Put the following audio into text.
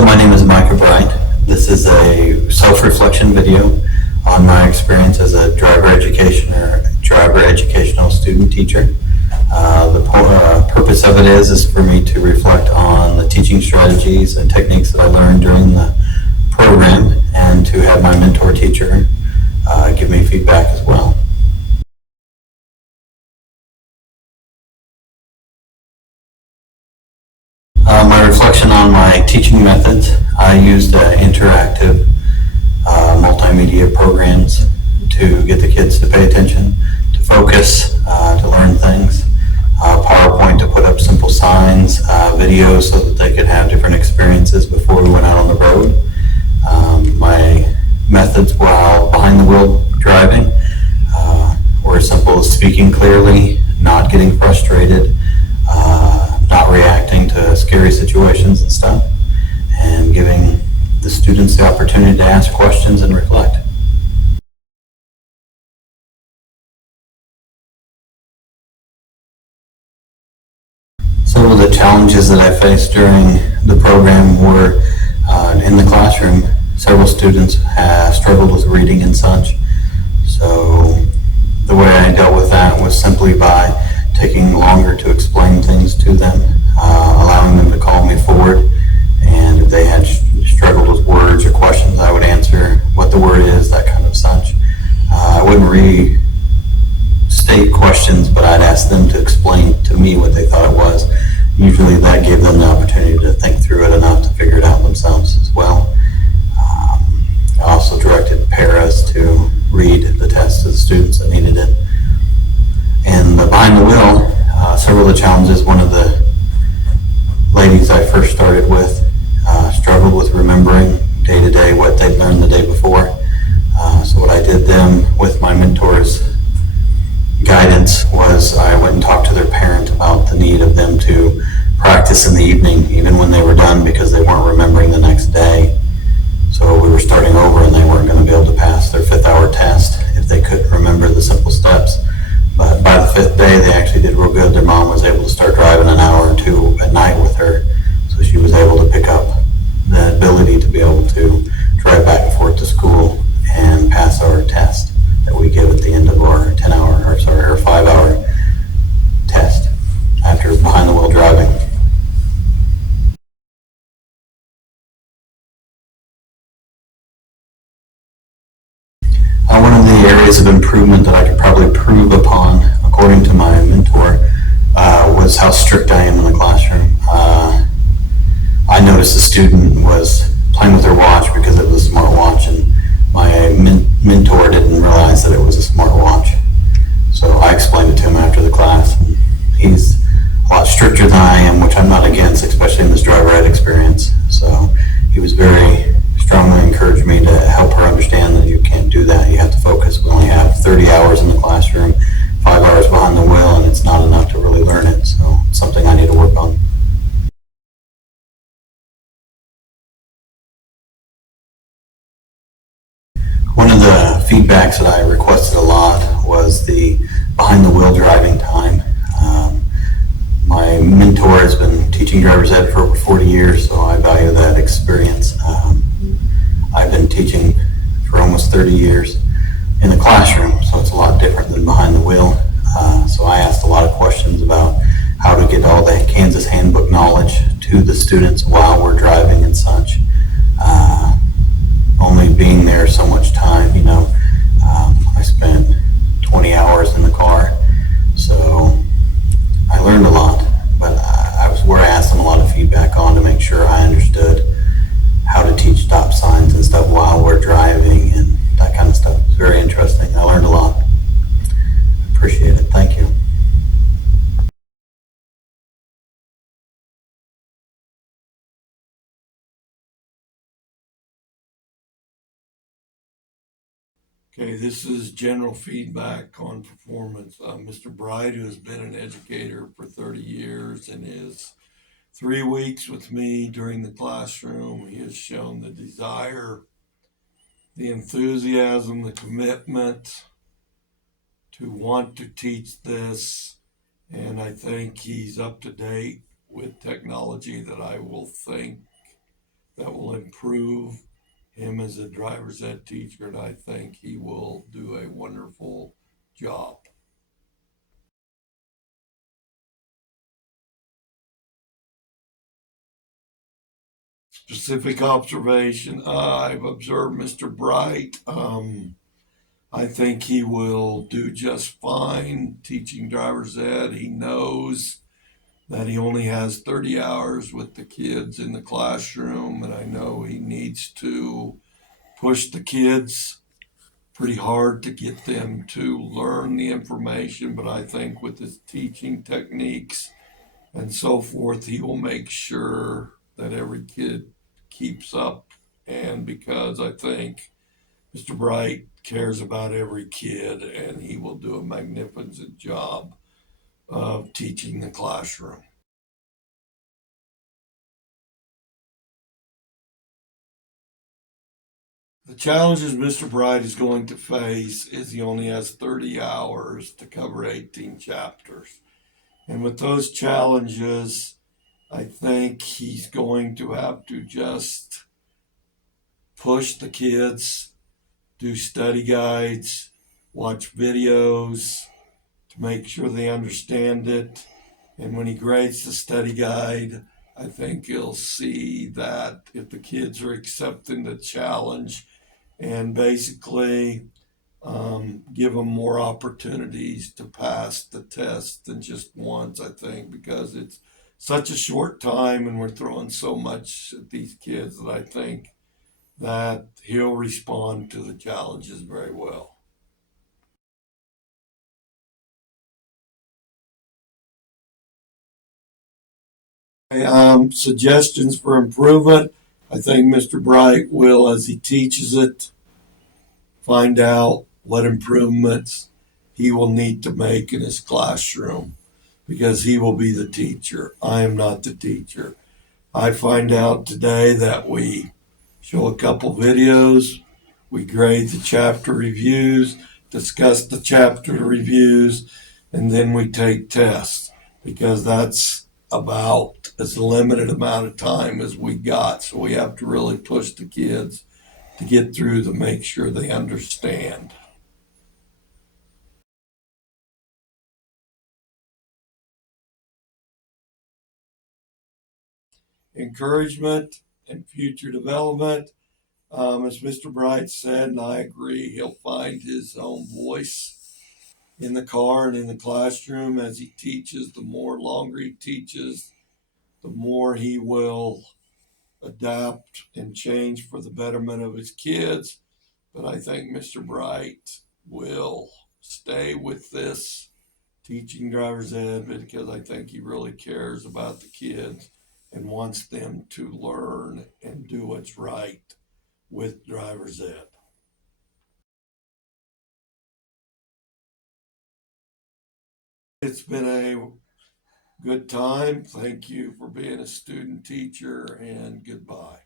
Hello, my name is Micah Bright. This is a self-reflection video on my experience as a driver educational student teacher. The purpose of it is for me to reflect on the teaching strategies and techniques that I learned during the program, and to have my mentor teacher give me feedback as well. My reflection on my teaching methods: I used interactive multimedia programs to get the kids to pay attention, to focus, to learn things. PowerPoint to put up simple signs, videos so that they could have different experiences before we went out on the road. My methods while behind the wheel driving were as simple as speaking clearly, not getting frustrated, not reacting to scary situations and stuff, and giving the students the opportunity to ask questions and reflect. Some of the challenges that I faced during the program were in the classroom. Several students have struggled with reading and such. So the way I dealt with that was simply by taking longer to explain things to them, allowing them to call me forward, and if they had struggled with words or questions, I would answer what the word is, that kind of such. I wouldn't restate questions, but I'd ask them to explain to me what they thought it was. Usually that gave them the opportunity to think through it enough to figure it out themselves as well. I also directed paras to read the test to the students that needed it. And behind the wheel, several of the challenges: one of the ladies I first started with struggled with remembering day to day what they'd learned the day before. So what I did then with my mentor's guidance was I went and talked to their parent about the need of them to practice in the evening, even when they were done, because they weren't remembering the next day. So we were starting over and they weren't going to be able to pass their 5th hour test if they couldn't remember the simple steps. But by the 5th day, they actually did real good. Their mom was able to start driving an hour or two at night with her, so she was able to pick up the ability to be able to drive back and forth to school and pass our test that we give at the end of our 5-hour test after behind the wheel driving. One of the areas of improvement that I could probably improve upon, according to my mentor, was how strict I am in the classroom. I noticed a student was playing with their watch because it was a smart watch, and my mentor didn't realize that it was a smart watch. So I explained it to him after the class. And he's a lot stricter than I am, which I'm not against, especially in this driver ed experience. So he was very strongly encouraged me to help her understand that you can't do that. You have to focus. We only have 30 hours in the classroom, 5 hours behind the wheel, and it's not enough to really learn it. So it's something I need to work on. One of the feedbacks that I requested a lot was the behind the wheel driving time. My mentor has been teaching driver's ed for over 40 years, so I value that experience. I've been teaching for almost 30 years in the classroom, so it's a lot different than behind the wheel. So I asked a lot of questions about how to get all the Kansas handbook knowledge to the students while we're driving and such. Only being there so much time, I spent 20 hours in the car, so I learned a lot, but I asked them a lot of feedback on to make sure I understood how to teach stop signs and stuff while we're driving and that kind of stuff. It's very interesting. I learned a lot. I appreciate it. Thank you. Okay, this is general feedback on performance. Mr. Bright, who has been an educator for 30 years and is 3 weeks with me during the classroom, he has shown the desire, the enthusiasm, the commitment to want to teach this, and I think he's up to date with technology that that will improve him as a driver's ed teacher, and I think he will do a wonderful job. Specific observation, I've observed Mr. Bright. I think he will do just fine teaching driver's ed. He knows that he only has 30 hours with the kids in the classroom, and I know he needs to push the kids pretty hard to get them to learn the information, but I think with his teaching techniques and so forth, he will make sure that every kid keeps up. And because I think Mr. Bright cares about every kid, and he will do a magnificent job of teaching the classroom. The challenges Mr. Bright is going to face is he only has 30 hours to cover 18 chapters. And with those challenges, I think he's going to have to just push the kids, do study guides, watch videos to make sure they understand it. And when he grades the study guide, I think he'll see that if the kids are accepting the challenge and basically give them more opportunities to pass the test than just once, I think, because it's such a short time and we're throwing so much at these kids that I think that he'll respond to the challenges very well. Suggestions for improvement. I think Mr. Bright will, as he teaches it, find out what improvements he will need to make in his classroom because he will be the teacher. I am not the teacher. I find out today that we show a couple videos, we grade the chapter reviews, discuss the chapter reviews, and then we take tests because that's about as limited amount of time as we got. So we have to really push the kids to get through to make sure they understand. Encouragement and future development. As Mr. Bright said, and I agree, he'll find his own voice in the car and in the classroom as he teaches. The more longer he teaches, the more he will adapt and change for the betterment of his kids. But I think Mr. Bright will stay with this teaching driver's ed because I think he really cares about the kids and wants them to learn and do what's right with driver's ed. It's been a good time. Thank you for being a student teacher, and goodbye.